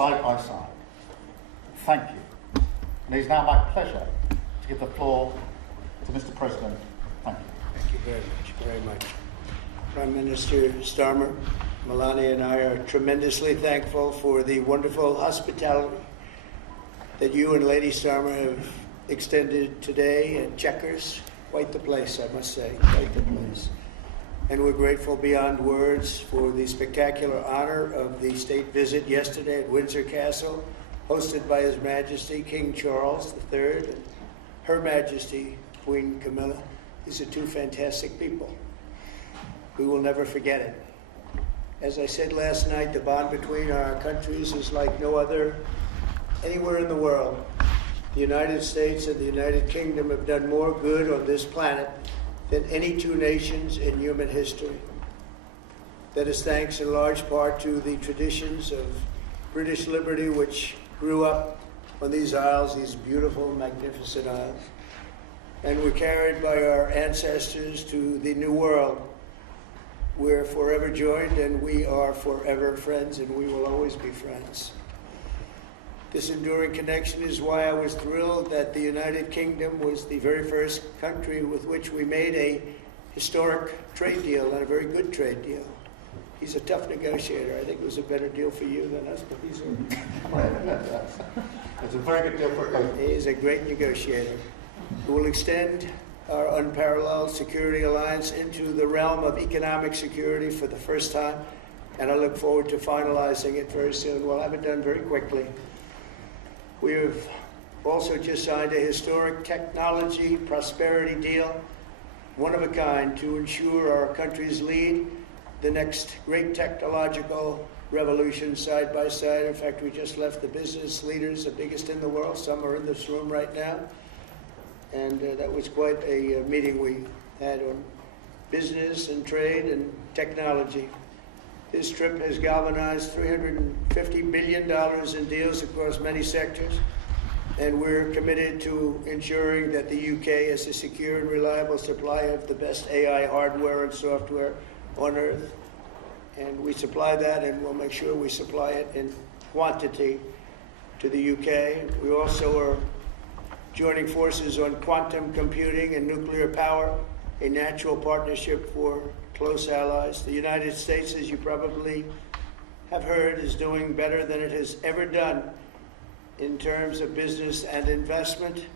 side by side. Thank you. And it is now my pleasure to give the floor to Mr. President. Thank you. Thank you very much. Prime Minister Starmer, Melania and I are tremendously thankful for the wonderful hospitality that you and Lady Starmer have extended today at Chequers. Quite the place, I must say, quite the place. And we're grateful beyond words for the spectacular honor of the state visit yesterday at Windsor Castle, hosted by His Majesty King Charles III and Her Majesty Queen Camilla. These are two fantastic people. We will never forget it. As I said last night, the bond between our countries is like no other anywhere in the world. The United States and the United Kingdom have done more good on this planet than any two nations in human history. That is thanks in large part to the traditions of British liberty, which grew up on these isles, these beautiful, magnificent isles, and were carried by our ancestors to the New World. We're forever joined, and we are forever friends, and we will always be friends. This enduring connection is why I was thrilled that the United Kingdom was the very first country with which we made a historic trade deal, and a very good trade deal. He's a tough negotiator. I think it was a better deal for you than us, but he's It's a very good deal for us. he is a great negotiator who will extend our unparalleled security alliance into the realm of economic security for the first time, and I look forward to finalizing it very soon. We'll have it done very quickly. We have also just signed a historic technology prosperity deal, one of a kind, to ensure our countries lead the next great technological revolution side by side. In fact, we just left the business leaders, the biggest in the world. Some are in this room right now. And that was quite a meeting we had on business and trade and technology. This trip has galvanized $350 billion in deals across many sectors, and we're committed to ensuring that the UK has a secure and reliable supply of the best AI hardware and software on Earth. And we supply that, and we'll make sure we supply it in quantity to the UK. We also are joining forces on quantum computing and nuclear power, a natural partnership for close allies. The United States, as you probably have heard, is doing better than it has ever done in terms of business and investment.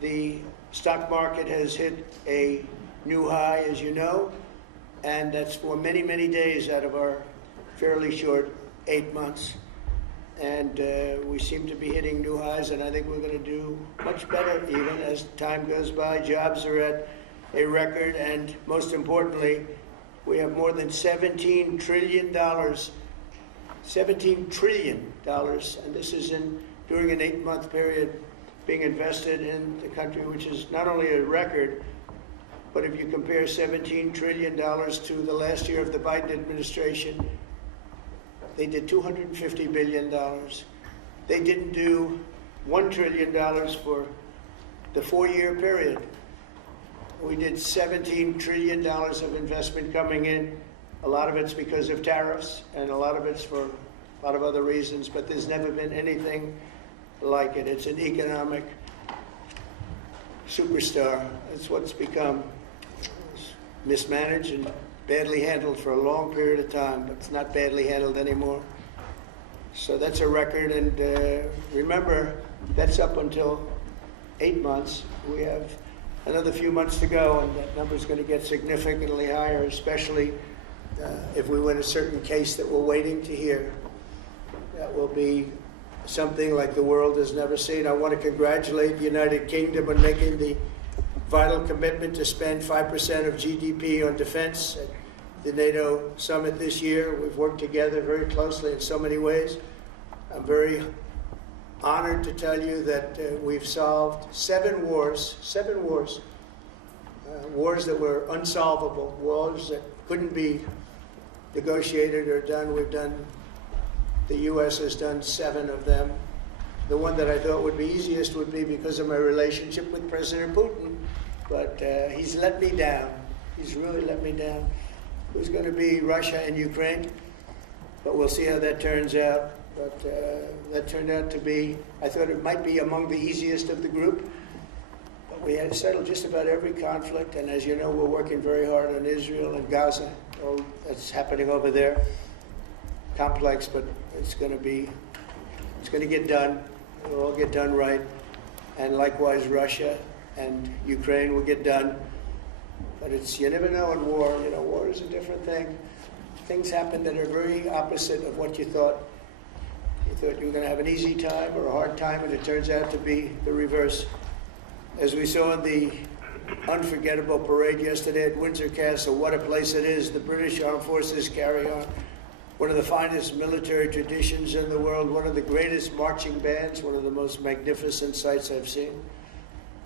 The stock market has hit a new high, as you know, and that's for many, many days out of our fairly short 8 months. And we seem to be hitting new highs, and I think we're going to do much better even as time goes by. Jobs are at a record, and most importantly, we have more than $17 trillion, $17 trillion, and this is during an 8-month period being invested in the country, which is not only a record, but if you compare $17 trillion to the last year of the Biden administration, they did $250 billion. They didn't do $1 trillion for the 4-year period. We did $17 trillion of investment coming in. A lot of it's because of tariffs, and a lot of it's for a lot of other reasons, but there's never been anything like it. It's an economic superstar. It's what's become. It's mismanaged and badly handled for a long period of time, but it's not badly handled anymore. So that's a record, and remember, that's up until 8 months. We have another few months to go, and that number's going to get significantly higher, especially if we win a certain case that we're waiting to hear. That will be something like the world has never seen. I want to congratulate the United Kingdom on making the vital commitment to spend 5% of GDP on defense at the NATO summit this year. We've worked together very closely in so many ways. I'm very honored to tell you that we've solved 7 wars, wars that were unsolvable, wars that couldn't be negotiated or done. The U.S. has done 7 of them. The one that I thought would be easiest would be because of my relationship with President Putin, but he's let me down. He's really let me down. It was going to be Russia and Ukraine, but we'll see how that turns out. but that turned out to be, I thought it might be among the easiest of the group. But we had to settle just about every conflict, and as you know, we're working very hard on Israel and Gaza. All that's happening over there. Complex, but it's going to get done. It'll all get done right. And likewise, Russia and Ukraine will get done. But you never know in war. You know, war is a different thing. Things happen that are very opposite of what you thought. You thought you were going to have an easy time or a hard time, and it turns out to be the reverse. As we saw in the unforgettable parade yesterday at Windsor Castle, what a place it is. The British Armed Forces carry on one of the finest military traditions in the world, one of the greatest marching bands, one of the most magnificent sights I've seen.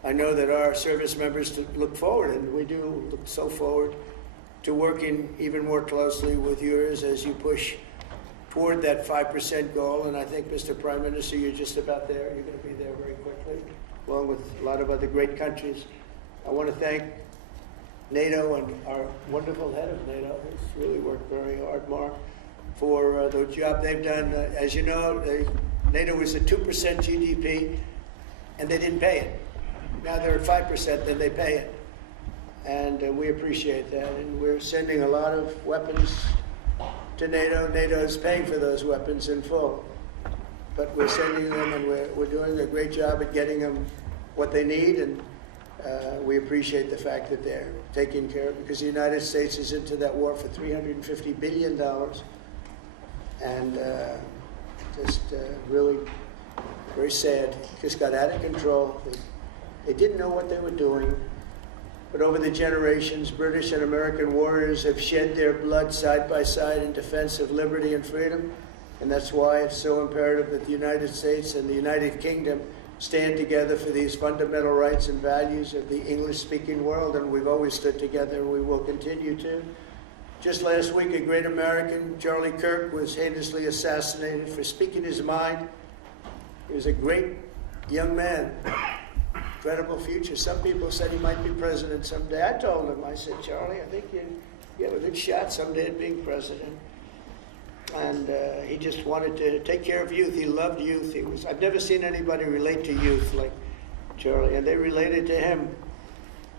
I know that our service members look forward, and we do look so forward to working even more closely with yours as you push toward that 5% goal. And I think, Mr. Prime Minister, you're just about there. You're going to be there very quickly, along with a lot of other great countries. I want to thank NATO and our wonderful head of NATO, who's really worked very hard, Mark, for the job they've done. As you know, NATO was at 2% GDP, and they didn't pay it. Now they're at 5%, then they pay it. And we appreciate that. And we're sending a lot of weapons to NATO. NATO is paying for those weapons in full. But we're sending them, and we're doing a great job at getting them what they need. And we appreciate the fact that they're taking care of it, because the United States is into that war for $350 billion. And just really very sad. Just got out of control. They didn't know what they were doing. But over the generations, British and American warriors have shed their blood side by side in defense of liberty and freedom. And that's why it's so imperative that the United States and the United Kingdom stand together for these fundamental rights and values of the English-speaking world. And we've always stood together, and we will continue to. Just last week, a great American, Charlie Kirk, was heinously assassinated for speaking his mind. He was a great young man. Incredible future. Some people said he might be president someday. I told him, I said, Charlie, I think you have a good shot someday at being president. And he just wanted to take care of youth. He loved youth. I've never seen anybody relate to youth like Charlie. And they related to him,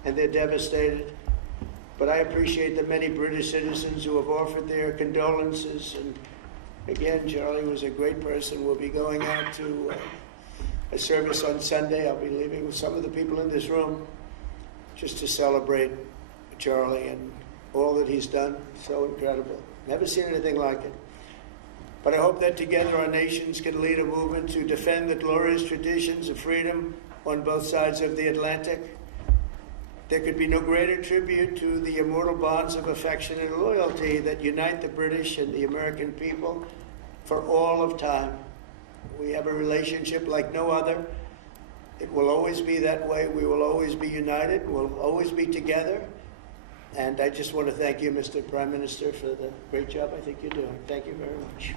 and they're devastated. But I appreciate the many British citizens who have offered their condolences. And again, Charlie was a great person. We'll be going out to a service on Sunday. I'll be leaving with some of the people in this room just to celebrate Charlie and all that he's done. So incredible. Never seen anything like it. But I hope that together our nations can lead a movement to defend the glorious traditions of freedom on both sides of the Atlantic. There could be no greater tribute to the immortal bonds of affection and loyalty that unite the British and the American people for all of time. We have a relationship like no other. It will always be that way. We will always be united. We'll always be together. And I just want to thank you, Mr. Prime Minister, for the great job I think you're doing. Thank you very much.